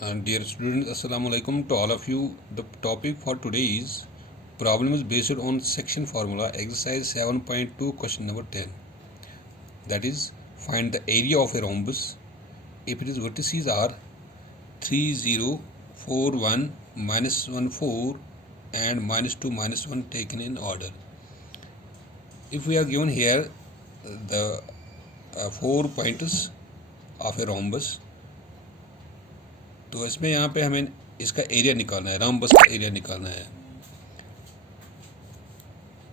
Dear students, Assalamu alaikum to all of you. The topic for today is problem is based on section formula exercise 7.2 question number 10. That is, find the area of a rhombus if its vertices are 3, 0, 4, 1, minus 1, 4 and minus 2, minus 1 taken in order. If we are given here the 4 points of a rhombus, तो इसमें यहाँ पे हमें इसका area निकालना है, rhombus का area निकालना है.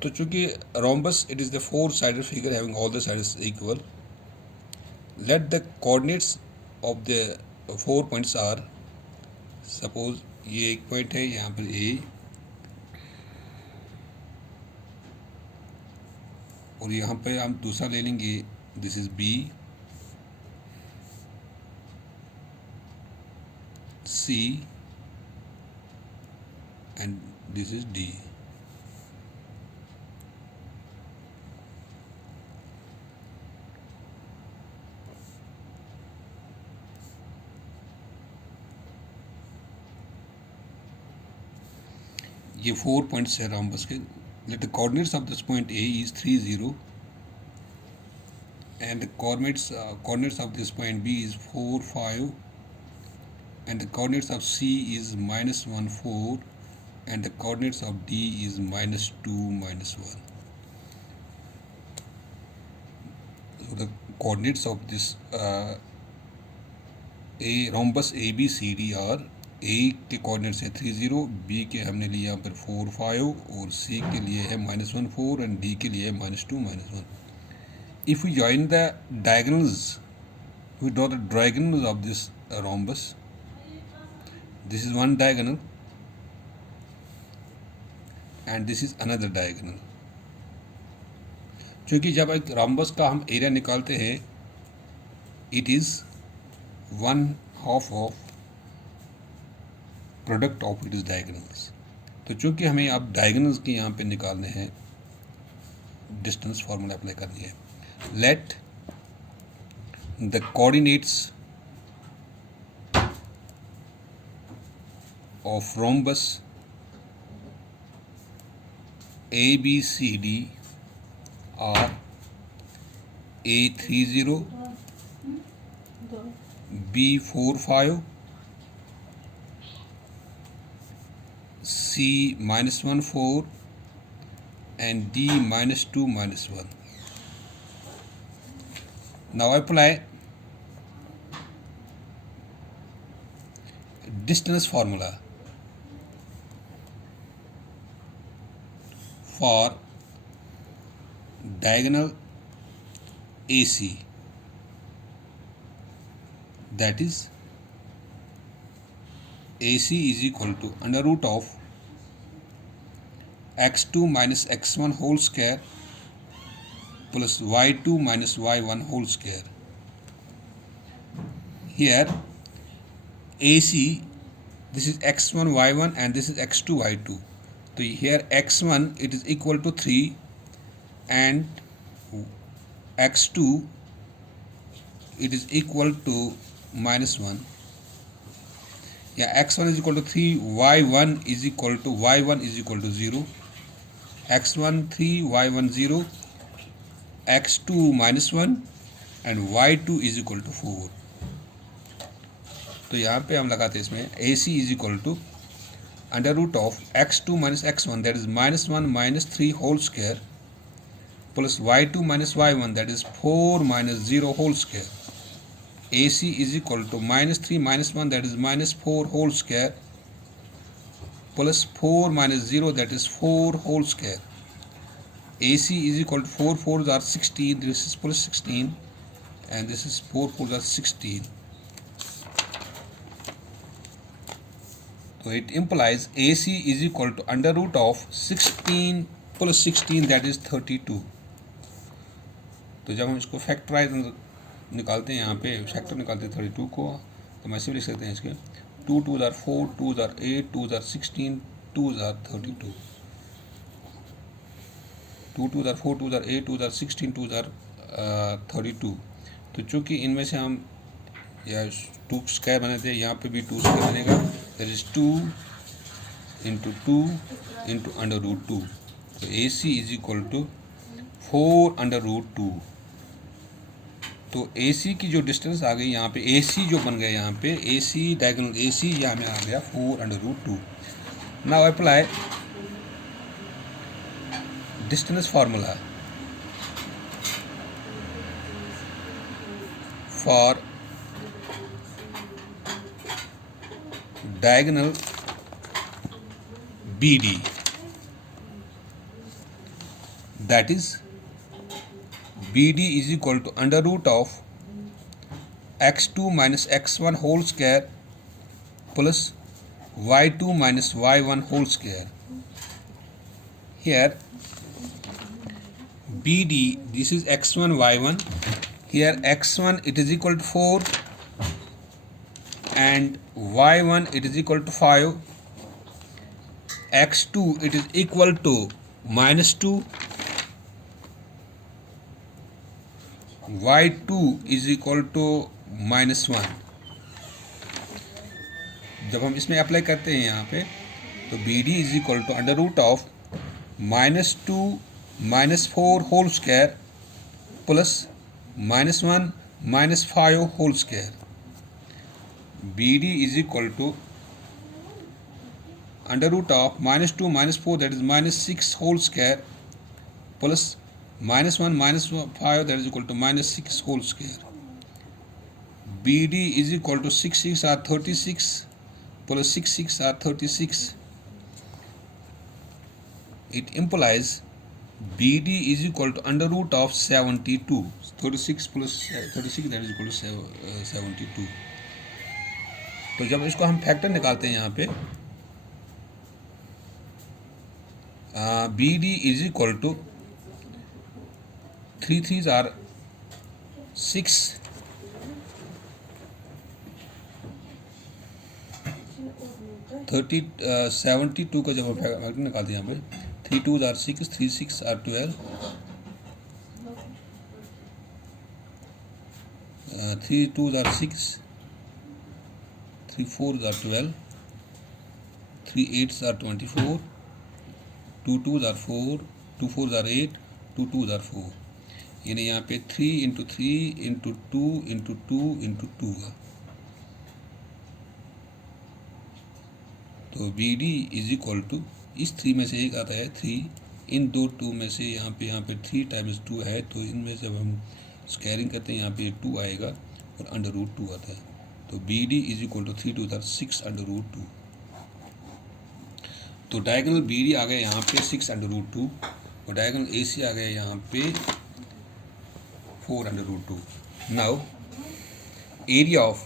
तो चूंकि rhombus it is the four sided figure having all the sides equal, let the coordinates of the 4 points are, suppose ये एक पॉइंट है यहाँ पर A और यहाँ पे हम दूसरा ले लेंगे, this is B, C and this is D. ये 4 पॉइंट्स है rhombus के. Let the coordinates of this point A is 3, 0 and the coordinates of this point B is 4, 5 and the coordinates of C is minus 1, 4 and the coordinates of D is minus 2, minus 1. So the coordinates of this A rhombus ABCD are, A के coordinates है 3, 0, B के हमने लिए यहाँ पर 4, 5 और C के लिए है minus 1, 4 and D के लिए है minus 2, minus 1. If we join the diagonals, we draw the diagonals of this rhombus. This is one diagonal and this is another diagonal. क्योंकि जब एक rhombus का हम एरिया निकालते हैं, it is 1/2 of product of it is diagonals. तो चूंकि हमें अब डायगोनल्स के यहाँ पे निकालने हैं, डिस्टेंस फार्मूला अप्लाई करनी है. Let the coordinates of rhombus ABCD are A30, B45, C minus 1, 4 and D minus 2, minus 1. Now apply distance formula for diagonal AC, that is AC is equal to under root of x2 minus x1 whole square plus y2 minus y1 whole square. Here AC, this is x1 y1 and this is x2 y2. So here x1 it is equal to 3 and x2 it is equal to minus 1. Yeah, x1 is equal to 3, y1 is equal to 0, x1 3, y1 0, x2 minus 1 and y2 is equal to 4. तो यहाँ पे हम लगाते हैं इसमें AC is equal to under root of x2 minus x1, that is minus 1 minus 3 whole square plus y2 minus y1, that is 4 minus 0 whole square. AC is equal to minus 3 minus 1, that is minus 4 whole square plus 4 minus 0, that is 4 whole square. AC is equal to 4 4s are 16, this is plus 16 and this is 4 4s are 16. So it implies AC is equal to under root of 16 plus 16, that is 32. तो जब हम इसको factorise निकालते हैं, यहाँ पे factor निकालते हैं 32 को, तो हम ऐसे भी लिख सकते हैं इसके 2 2s are 4, 2s are 8, 2s are 16, 2s are 32. 2 2s are 4, 2s are 8, 2s are 16, 2s are 32. तो चूँकि इनमें से हम या 2 स्क्वायर बनाते हैं, यहाँ पे भी 2 स्क्वायर बनेगा, that is 2 into 2 into under root 2। तो A C is equal to 4 under root 2। तो ए सी की जो डिस्टेंस आ गई यहाँ पे, ए सी जो बन गया यहाँ पे, ए सी डायगोनल ए सी यहाँ में आ गया 4 under root 2। Now apply distance formula for diagonal BD, that is BD is equal to under root of x2 minus x1 whole square plus y2 minus y1 whole square. Here BD, this is x1 y1, here x1 it is equal to 4 and y1 it is equal to 5, x2 it is equal to minus 2, y2 is equal to minus 1। जब हम इसमें apply करते हैं यहाँ पे, तो B D is equal to under root of -2 -4 whole square plus -1 -5 whole square. B D is equal to under root of -2 -4 that is -6 whole square plus -1 -5 that is equal to -6 whole square. B D is equal to 6 6 are 36 plus 6 6 are 36. It implies BD is equal to under root of 72. 36 plus 36 that is equal to 72. तो जब इसको हम factor निकालते हैं यहाँ पे, BD is equal to 3 3s are 6, 72 का जब हम फैक्टर निकालते हैं यहाँ पे, 3 2s are 6, 3 6 are 12, 3 2s are 6, 3 4s are 12, 3 8s are 24, 2 2s are 4, 2 4s are 8, 2 2s are 4। यानी यहाँ पे 3 इंटू 3 इंटू 2 इंटू 2 इंटू 2 है। तो B D is equal to, इस 3 में से एक आता है 3, इन दो 2 में से यहाँ पे 3 टाइम्स 2 है, तो इनमें जब हम स्क्वायरिंग करते हैं यहाँ पे 2 आएगा और अंडर रूट 2 आता है। तो B D is equal to 3 2 6 under root 2। तो डायगोनल बी डी आ गया यहाँ पे 6 अंडर रूट 2 और डायगोनल ए सी आ गया यहाँ पे 4 under root 2। Now area of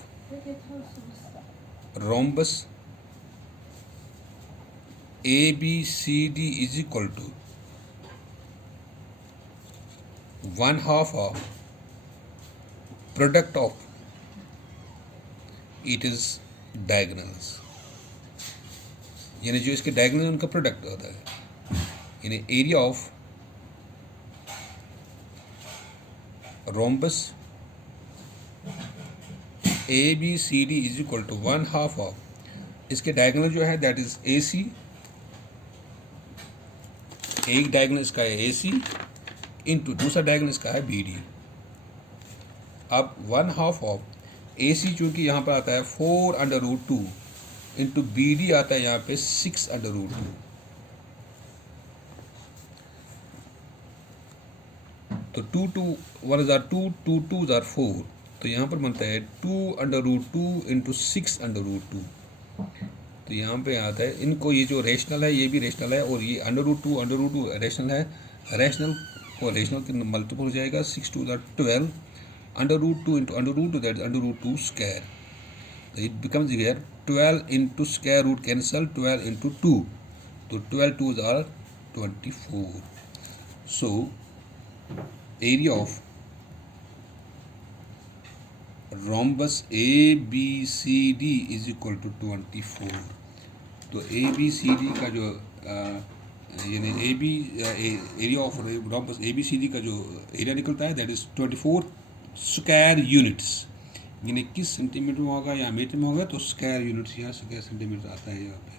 rhombus ABCD is equal to 1/2 of product of its diagonals, यानी जो इसके डायगोनल उनका प्रोडक्ट होता है। यानी area of rhombus ABCD is equal to 1/2 of इसके डायगोनल जो है दैट इज AC, एक डायगोनल इसका है AC इंटू दूसरा डायगोनल इसका है BD। अब 1/2 ऑफ AC चूँकि यहाँ पर आता है 4 अंडर रूट 2 इंटू BD आता है यहाँ पे 6 अंडर रूट 2। तो 2 2 1 जार 2 2 2 जार 4, तो यहाँ पर बनता है 2 under root 2 into 6 under root 2। तो यहाँ पे आता है, इनको ये जो रेशनल है ये भी रेशनल है और ये अंडर रूट 2 रेशनल है, रेशनल और रेशनल के मल्टीपल हो जाएगा। 6 2 12 under root 2 into under root 2 that is under root 2 square. तो it becomes here 12 into square root cancel 12 into 2, तो 12 2s are 24। So area of rhombus ABCD is equal to 24। तो ABCD का जो यानी area of rhombus ABCD का जो area निकलता है दैट इज 24 स्क्वायर यूनिट्स। लेकिन 21 सेंटीमीटर में होगा या मीटर में होगा तो स्क्वायर यूनिट्स यहाँ स्क्वायर सेंटीमीटर आता है यहाँ पे।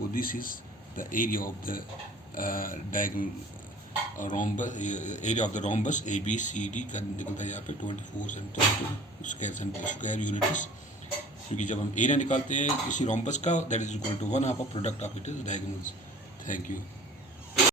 वो this is the area of the diagonal rhombus, area of the rhombus ABCD का निकलता है यहाँ पे 24 सेंटीमीटर स्क्वायर यूनिट्स, क्योंकि जब हम एरिया निकालते हैं किसी रोम्बस का that is equal to 1/2 of product of it is diagonals. Thank you.